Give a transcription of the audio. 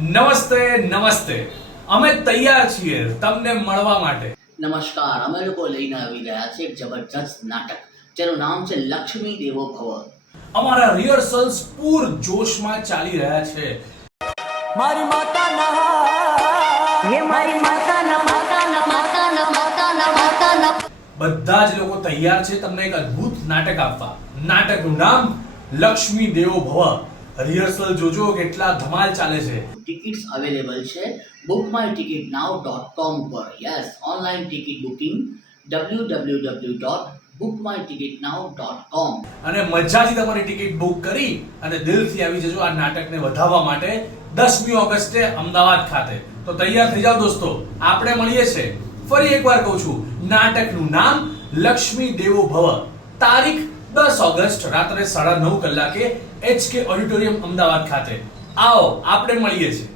નમસ્તે નમસ્તે, અમે તૈયાર છીએ તમને મળવા માટે. નમસ્કાર, અમે લોકો લઈને આવી ગયા છે એક જબરજસ્ત નાટક જેનું નામ છે લક્ષ્મી દેવો ભવ. અમારા રિહર્સલ્સ પૂર જોશમાં ચાલી રહ્યા છે. મારી માતા ના હે મારી માતા ના માતા ના માતા ના માતા ના માતા ના બધા જ લોકો તૈયાર છે તમને એક અદ્ભુત નાટક આપવા. નાટકનું નામ લક્ષ્મી દેવો ભવ. રિહર્સલ જોજો કેટલા ધમાલ ચાલે છે. ટિકિટ્સ અવેલેબલ છે bookmyticketnow.com પર. Yes, online ticket booking www.bookmyticketnow.com. અને મજાથી તમારી ટિકિટ બુક કરી અને દિલથી આવી જજો આ નાટકને વધાવવા માટે 10મી ઓગસ્ટે અમદાવાદ ખાતે. તો તૈયાર થઈ જાઓ દોસ્તો, આપણે મળીએ છે. ફરી એકવાર કહું છું, નાટકનું નામ લક્ષ્મી દેવો ભવ. તારીખ 10 ઓગસ્ટ રાત્રે 9:30 કલાકે HK ઓડિટોરિયમ અમદાવાદ ખાતે. આવો, આપણે મળીએ છીએ.